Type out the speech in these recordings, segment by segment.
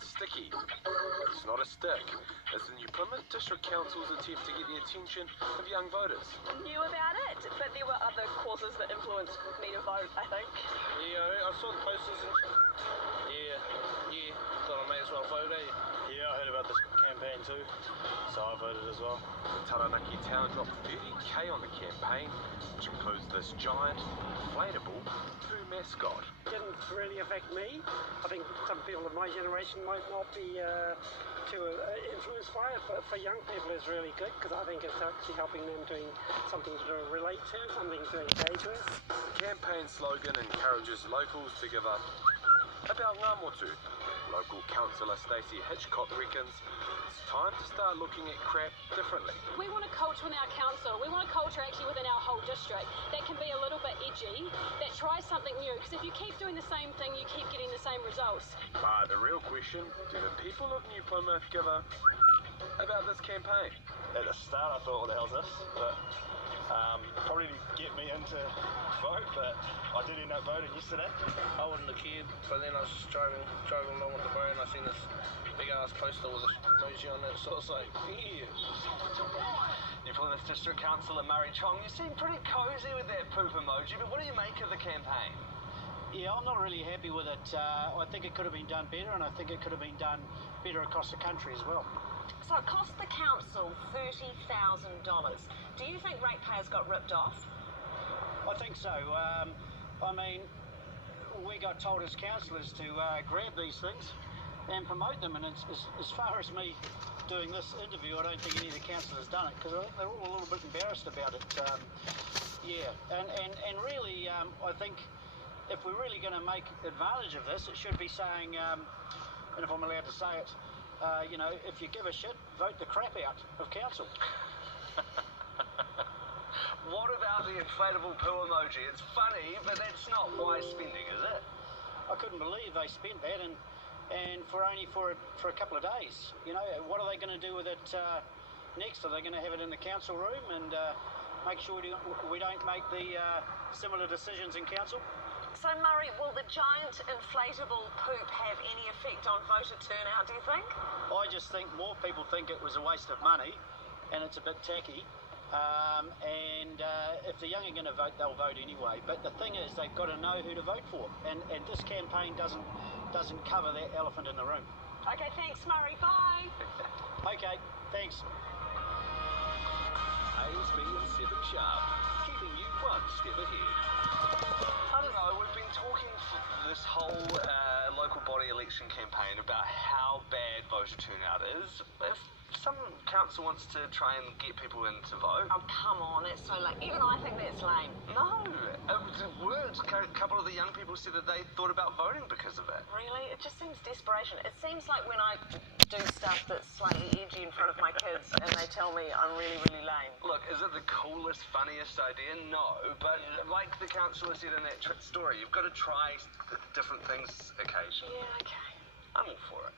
sticky. It's not a stick. It's the New Plymouth District Council's attempt to get the attention of young voters. Knew about it, but there were other causes that influenced me to vote, I think. Yeah, I saw the posters and thought I may as well vote, eh? Yeah, I heard about this campaign too, so I voted as well. The Taranaki town dropped 30k on the campaign, which includes this giant, inflatable poo mascot. Didn't really affect me. I think some people of my generation might not be too influenced by it, but for young people it's really good because I think it's actually helping them doing something to relate to, something to engage with. The campaign slogan encourages locals to give up about Ngamotu. Local councillor Stacey Hitchcock reckons it's time to start looking at crap differently. We want a culture within our council. We want a culture actually within our whole district that can be a little bit edgy, that tries something new. Because if you keep doing the same thing, you keep getting the same results. But the real question, do the people of New Plymouth give a about this campaign? At the start I thought, what the hell's this? But probably didn't get me into vote, but I did end up voting yesterday. I wouldn't have cared, but then I was just driving along with the road and I seen this big ass poster with a emoji on it, so I was like, yeah. New Plymouth District Councillor Murray Chong, you seem pretty cosy with that poop emoji, but what do you make of the campaign? Yeah, I'm not really happy with it. I think it could have been done better, and I think it could have been done better across the country as well. So it cost the council $30,000. Do you think ratepayers got ripped off? I think so. I mean, we got told as councillors to grab these things and promote them, and as far as me doing this interview, I don't think any of the councillors done it, because I think they're all a little bit embarrassed about it. And really, I think if we're really going to make advantage of this, it should be saying, and if I'm allowed to say it, if you give a shit, vote the crap out of council. What about the inflatable poo emoji? It's funny, but that's not wise spending, is it? I couldn't believe they spent that, and for only for a couple of days. What are they going to do with it next? Are they going to have it in the council room and make sure we don't make the similar decisions in council? So, Murray, will the giant inflatable poop have any effect on voter turnout, do you think? I just think more people think it was a waste of money and it's a bit tacky. If the young are going to vote, they'll vote anyway. But the thing is, they've got to know who to vote for. And this campaign doesn't cover that elephant in the room. Okay, thanks, Murray. Bye. Okay, thanks. Aylesby and 7 Sharp, keeping you one step ahead. I don't know, we've been talking for this whole local body election campaign about how bad voter turnout is. If some council wants to try and get people in to vote... Oh, come on, that's so lame. Even I think that's lame. No, a couple of the young people said that they thought about voting because of it. Really? It just seems desperation. It seems like when I do stuff that's slightly edgy in front of my kids and they tell me I'm really, really lame. Look, is it the coolest, funniest idea? No, but like the councillor said in that story, you've got to try different things occasionally. Yeah, okay. I'm all for it.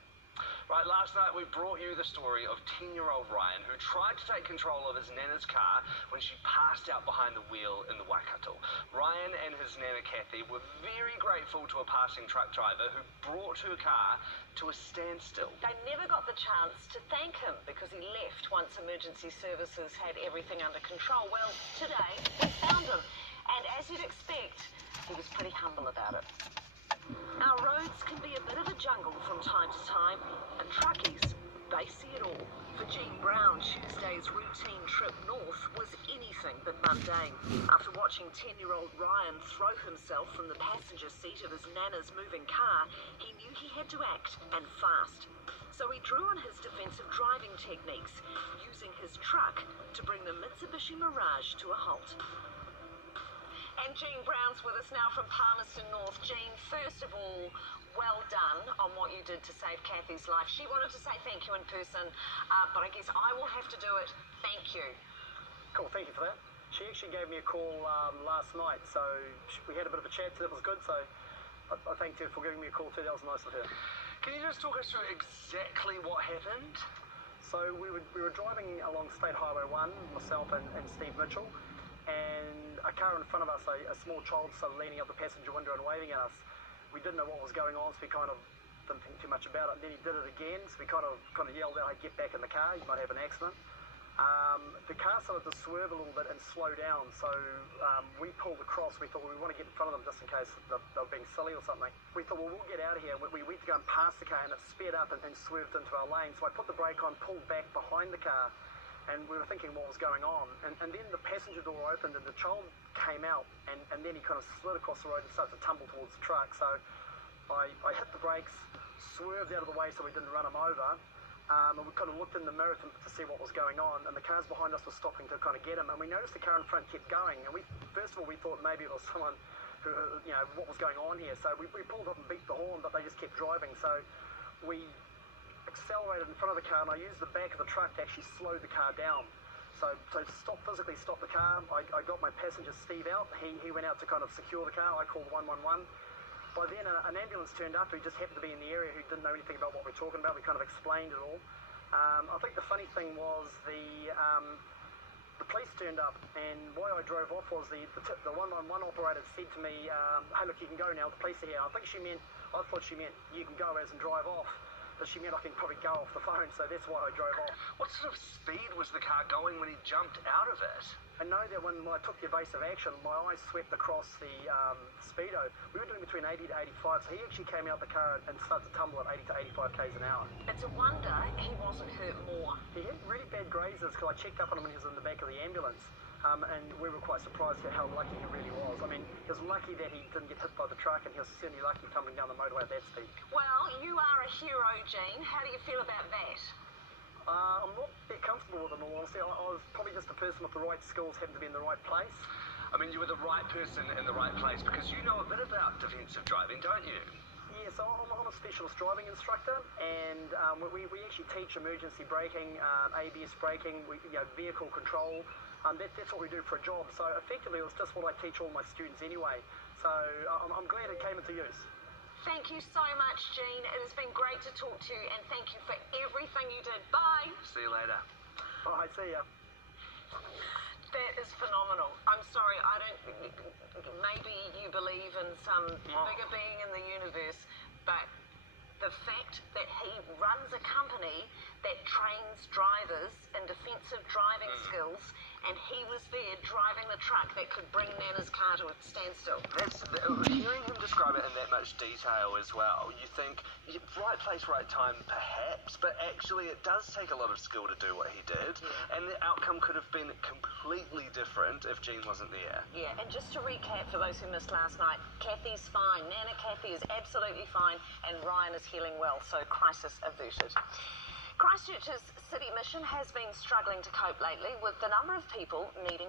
Right, last night we brought you the story of 10-year-old Ryan, who tried to take control of his nana's car when she passed out behind the wheel in the Waikato. Ryan and his nana Kathy were very grateful to a passing truck driver who brought her car to a standstill. They never got the chance to thank him because he left once emergency services had everything under control. Well, today we found him, and as you'd expect, he was pretty humble about it. Our roads can be a bit of a jungle from time to time, and truckies, they see it all. For Jean Brown, Tuesday's routine trip north was anything but mundane. After watching 10-year-old Ryan throw himself from the passenger seat of his nana's moving car, he knew he had to act, and fast. So he drew on his defensive driving techniques, using his truck to bring the Mitsubishi Mirage to a halt. And Jean Brown's with us now from Palmerston North. Jean, first of all, well done on what you did to save Kathy's life. She wanted to say thank you in person, but I guess I will have to do it. Thank you. Cool, thank you for that. She actually gave me a call last night, so we had a bit of a chat, so that was good. So I thanked her for giving me a call too. That was nice of her. Can you just talk us through exactly what happened? So we were driving along State Highway 1, myself and Steve Mitchell, and a car in front of us, a small child started leaning up the passenger window and waving at us. We didn't know what was going on, so we kind of didn't think too much about it. And then he did it again, so we kind of yelled out, "Hey, get back in the car, you might have an accident." The car started to swerve a little bit and slow down, so we pulled across. We thought, well, we want to get in front of them just in case they were being silly or something. We thought, well, we'll get out of here. We went to go and pass the car, and it sped up and swerved into our lane. So I put the brake on, pulled back behind the car, and we were thinking what was going on. And then the passenger door opened, and the child came out, and then he kind of slid across the road and started to tumble towards the truck. So I hit the brakes, swerved out of the way so we didn't run him over. And we kind of looked in the mirror to see what was going on, and the cars behind us were stopping to kind of get him, and we noticed the car in front kept going, and first of all we thought maybe it was someone who, what was going on here, so we pulled up and beat the horn, but they just kept driving, so we accelerated in front of the car, and I used the back of the truck to actually slow the car down. So physically stop the car. I got my passenger Steve out, he went out to kind of secure the car, I called 111. By then, an ambulance turned up who just happened to be in the area, who didn't know anything about what we're talking about. We kind of explained it all. I think the funny thing was the police turned up, and why I drove off was the 111 operator said to me, "Hey, look, you can go now. The police are here." I thought she meant you can go as and drive off, but she meant I can probably go off the phone. So that's why I drove off. What sort of speed was the car going when he jumped out of it? I know that when I took the evasive action, my eyes swept across the speedo. We were doing between 80 to 85, so he actually came out the car and started to tumble at 80 to 85 k's an hour. It's a wonder he wasn't hurt more. He had really bad grazes, because I checked up on him when he was in the back of the ambulance, and we were quite surprised at how lucky he really was. I mean, he was lucky that he didn't get hit by the truck, and he was certainly lucky tumbling down the motorway at that speed. Well, you are a hero, Gene. How do you feel about that? I'm not that comfortable with him, in all honesty. I was probably just a person with the right skills, happened to be in the right place. I mean, you were the right person in the right place because you know a bit about defensive driving, don't you? Yeah, so I'm a specialist driving instructor, and we actually teach emergency braking, ABS braking, vehicle control. That's what we do for a job. So effectively, it was just what I teach all my students anyway. So I'm glad it came into use. Thank you so much, Gene. It has been great to talk to you, and thank you for everything you did. Bye. See you later. Bye, see ya. That is phenomenal. I'm sorry, maybe you believe in some bigger being in the universe, but the fact that he runs a company that trains drivers in defensive driving skills, and he was there driving the truck that could bring Nana's car to a standstill. Hearing him describe it in that much detail as well, you think, right place, right time, perhaps, but actually it does take a lot of skill to do what he did, and the outcome could have been completely different if Gene wasn't there. Yeah, and just to recap for those who missed last night, Kathy's fine. Nana Kathy is absolutely fine, and Ryan is healing well, so crisis averted. Christchurch's city mission has been struggling to cope lately with the number of people needing